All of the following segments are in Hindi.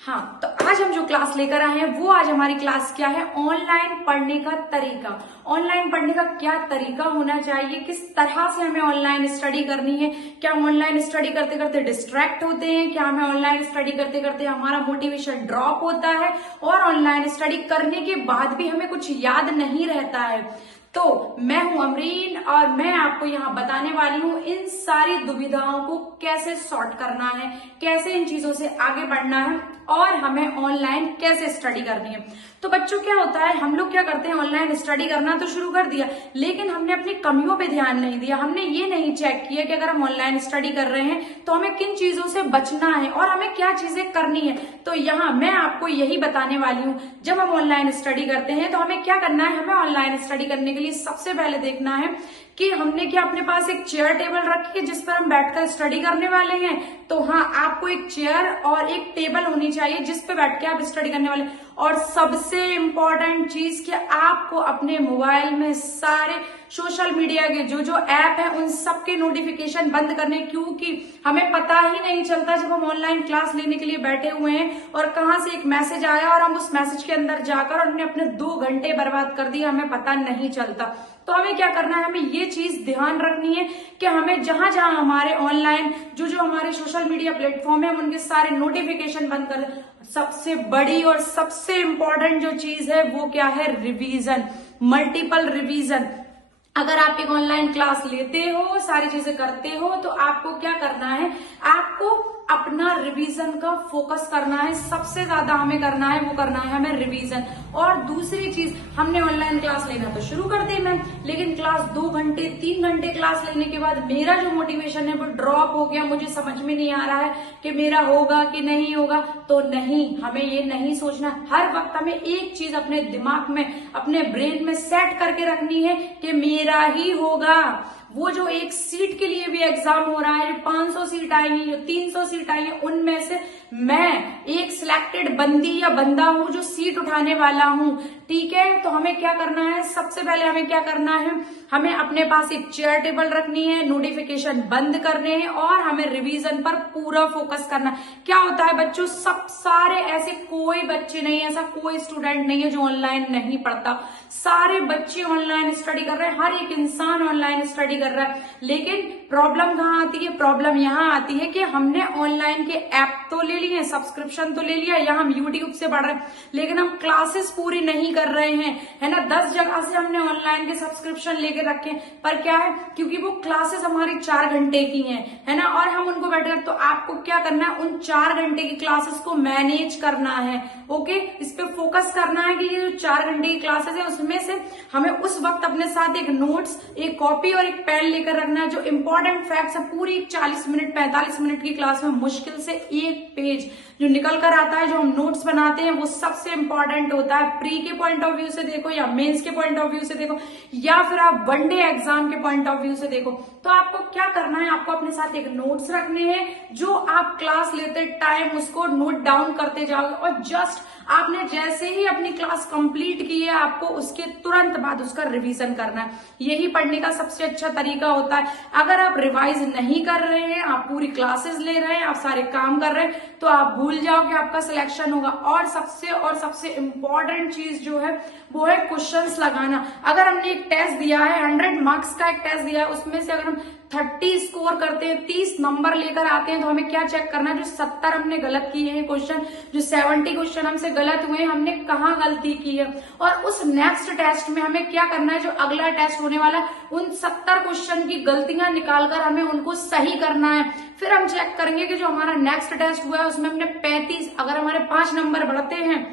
हाँ, तो आज हम जो क्लास लेकर आए हैं वो आज हमारी क्लास क्या है, ऑनलाइन पढ़ने का तरीका। ऑनलाइन पढ़ने का क्या तरीका होना चाहिए, किस तरह से हमें ऑनलाइन स्टडी करनी है, क्या हम ऑनलाइन स्टडी करते करते डिस्ट्रैक्ट होते हैं, क्या हमें ऑनलाइन स्टडी करते करते हमारा मोटिवेशन ड्रॉप होता है और ऑनलाइन स्टडी करने के बाद भी हमें कुछ याद नहीं रहता है। तो मैं हूं अमरीन और मैं आपको यहाँ बताने वाली हूँ इन सारी दुविधाओं को कैसे सॉर्ट करना है, कैसे इन चीजों से आगे बढ़ना है और हमें ऑनलाइन कैसे स्टडी करनी है। तो बच्चों क्या होता है, हम लोग क्या करते हैं, ऑनलाइन स्टडी करना तो शुरू कर दिया लेकिन हमने अपनी कमियों पे ध्यान नहीं दिया। हमने ये नहीं चेक किया कि अगर हम ऑनलाइन स्टडी कर रहे हैं तो हमें किन चीजों से बचना है और हमें क्या चीजें करनी है। तो यहाँ मैं आपको यही बताने वाली हूँ, जब हम ऑनलाइन स्टडी करते हैं तो हमें क्या करना है। हमें ऑनलाइन स्टडी करने के लिए सबसे पहले देखना है कि हमने क्या अपने पास एक चेयर टेबल रखी है जिस पर हम बैठकर स्टडी करने वाले हैं। तो हाँ, आपको एक चेयर और एक टेबल होनी चाहिए जिस पे बैठ के आप स्टडी करने वाले। और सबसे इंपॉर्टेंट चीज कि आपको अपने मोबाइल में सारे सोशल मीडिया के जो जो ऐप है उन सब के नोटिफिकेशन बंद करने, क्योंकि हमें पता ही नहीं चलता जब हम ऑनलाइन क्लास लेने के लिए बैठे हुए हैं और कहाँ से एक मैसेज आया और हम उस मैसेज के अंदर जाकर हमने अपने 2 घंटे बर्बाद कर दिए, हमें पता नहीं चलता। तो हमें क्या करना है, हमें ये चीज ध्यान रखनी है कि हमें जहां जहां हमारे ऑनलाइन जो जो हमारे सोशल मीडिया प्लेटफॉर्म है हम उनके सारे नोटिफिकेशन बंद कर दें। सबसे बड़ी और सबसे इंपॉर्टेंट जो चीज है वो क्या है, रिवीजन, मल्टीपल रिवीजन। अगर आप एक ऑनलाइन क्लास लेते हो, सारी चीजें करते हो, तो आपको क्या करना है, आपको अपना रिवीजन का फोकस करना है। सबसे ज्यादा हमें करना है वो करना है हमें रिवीजन। और दूसरी चीज, हमने ऑनलाइन क्लास लेना तो शुरू कर दी मैम, लेकिन क्लास 2 घंटे 3 घंटे क्लास लेने के बाद मेरा जो मोटिवेशन है वो ड्रॉप हो गया, मुझे समझ में नहीं आ रहा है कि मेरा होगा कि नहीं होगा। तो नहीं, हमें ये नहीं सोचना। हर वक्त हमें एक चीज अपने दिमाग में, अपने ब्रेन में सेट करके रखनी है कि मेरा ही होगा। वो जो एक सीट के लिए भी एग्जाम हो रहा है, 500 सीट आएंगी, जो 300 सीट आएंगी, उनमें से मैं एक सिलेक्टेड बंदी या बंदा हूं जो सीट उठाने वाला हूं। ठीक है, तो हमें क्या करना है, सबसे पहले हमें क्या करना है, हमें अपने पास एक चेयर टेबल रखनी है, नोटिफिकेशन बंद करने हैं और हमें रिवीजन पर पूरा फोकस करना। क्या होता है बच्चों, सब सारे ऐसे कोई बच्चे नहीं, ऐसा कोई स्टूडेंट नहीं है जो ऑनलाइन नहीं पढ़ता। सारे बच्चे ऑनलाइन स्टडी कर रहे हैं, हर एक इंसान ऑनलाइन स्टडी कर रहा है। लेकिन प्रॉब्लम कहाँ आती है, प्रॉब्लम यहाँ आती है कि हमने ऑनलाइन के ऐप तो ले लिए, सब्सक्रिप्शन तो ले लिया, या हम यूट्यूब से पढ़ रहे हैं लेकिन हम क्लासेस पूरी नहीं कर रहे हैं, है ना। 10 जगह से हमने ऑनलाइन के सब्सक्रिप्शन लेके रखे, पर क्या है, क्योंकि वो क्लासेस हमारी 4 घंटे की हैं, है ना, और हम उनको बैठे। तो आपको क्या करना है, उन 4 घंटे की क्लासेस को मैनेज करना है। ओके, इस पे फोकस करना है कि ये जो 4 घंटे की क्लासेस है उसमें से हमें उस वक्त अपने साथ एक नोट्स, एक कॉपी और एक पेन लेकर रखना है। जो इंपॉर्टेंट फैक्ट्स है, पूरी 40 मिनट 45 मिनट की क्लास में मुश्किल से 1 पेज जो निकल कर आता है, जो हम नोट्स बनाते हैं, वो सबसे इंपॉर्टेंट होता है। प्री के पॉइंट ऑफ व्यू से देखो या मेंस के पॉइंट ऑफ व्यू से देखो या फिर आप वनडे एग्जाम के पॉइंट ऑफ व्यू से देखो, तो आपको क्या करना है, आपको अपने साथ एक नोट्स रखने हैं जो आप क्लास लेते टाइम उसको नोट डाउन करते जाओगे। और जस्ट आपने जैसे ही अपनी क्लास कंप्लीट की है, आपको उसके तुरंत बाद उसका रिवीजन करना है। यही पढ़ने का सबसे अच्छा तरीका होता है। अगर आप रिवाइज नहीं कर रहे हैं, आप पूरी क्लासेस ले रहे हैं, आप सारे काम कर रहे हैं, तो आप भूल जाओ कि आपका सिलेक्शन होगा। और सबसे इंपॉर्टेंट चीज जो है वो है क्वेश्चंस लगाना। अगर हमने एक टेस्ट दिया है, 100 मार्क्स का एक टेस्ट दिया है, उसमें से अगर हम 30 स्कोर करते हैं, 30 नंबर लेकर आते हैं, तो हमें क्या चेक करना है, जो 70 हमने गलत किए हैं क्वेश्चन, जो 70 क्वेश्चन हमसे गलत हुए हैं, हमने कहाँ गलती की है। और उस नेक्स्ट टेस्ट में हमें क्या करना है, जो अगला टेस्ट होने वाला है, उन 70 क्वेश्चन की गलतियां निकालकर हमें उनको सही करना है। फिर हम चेक करेंगे कि जो हमारा नेक्स्ट टेस्ट हुआ है उसमें हमने 35, अगर हमारे 5 नंबर बढ़ते हैं,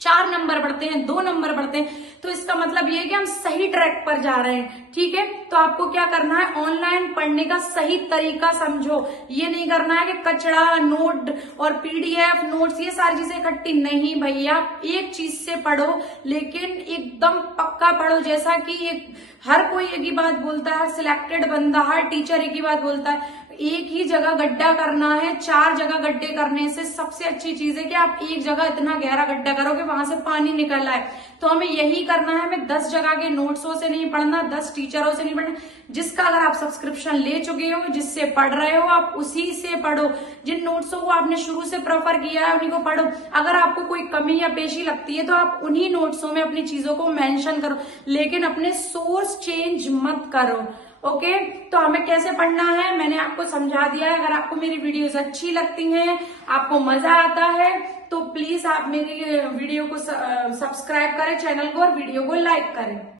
4 नंबर बढ़ते हैं, 2 नंबर बढ़ते हैं, तो इसका मतलब ये है कि हम सही ट्रैक पर जा रहे हैं। ठीक है, तो आपको क्या करना है, ऑनलाइन पढ़ने का सही तरीका समझो। ये नहीं करना है कि कचड़ा नोट और पीडीएफ नोट्स ये सारी चीजें इकट्ठी नहीं भैया। एक चीज से पढ़ो लेकिन एकदम पक्का पढ़ो। जैसा कि हर कोई एक ही बात बोलता है, हर सिलेक्टेड बंदा, हर टीचर एक ही बात बोलता है, एक ही जगह गड्ढा करना है। 4 जगह गड्ढे करने से सबसे अच्छी चीज है कि आप एक जगह इतना गहरा गड्ढा करोगे वहां से पानी निकल आए। तो हमें यही करना है, हमें 10 जगह के नोट्सों से नहीं पढ़ना, 10 टीचरों से नहीं पढ़ना। जिसका अगर आप सब्सक्रिप्शन ले चुके हो, जिससे पढ़ रहे हो, आप उसी से पढ़ो। जिन नोट्सों को आपने शुरू से प्रेफर किया है उन्हीं को पढ़ो। अगर आपको कोई कमी या पेशी लगती है तो आप उन्हीं नोट्सों में अपनी चीजों को मेंशन करो, लेकिन अपने सोर्स चेंज मत करो। ओके, तो हमें कैसे पढ़ना है मैंने आपको समझा दिया है। अगर आपको मेरी वीडियोस अच्छी लगती हैं, आपको मजा आता है, तो प्लीज आप मेरी वीडियो को सब्सक्राइब करें, चैनल को, और वीडियो को लाइक करें।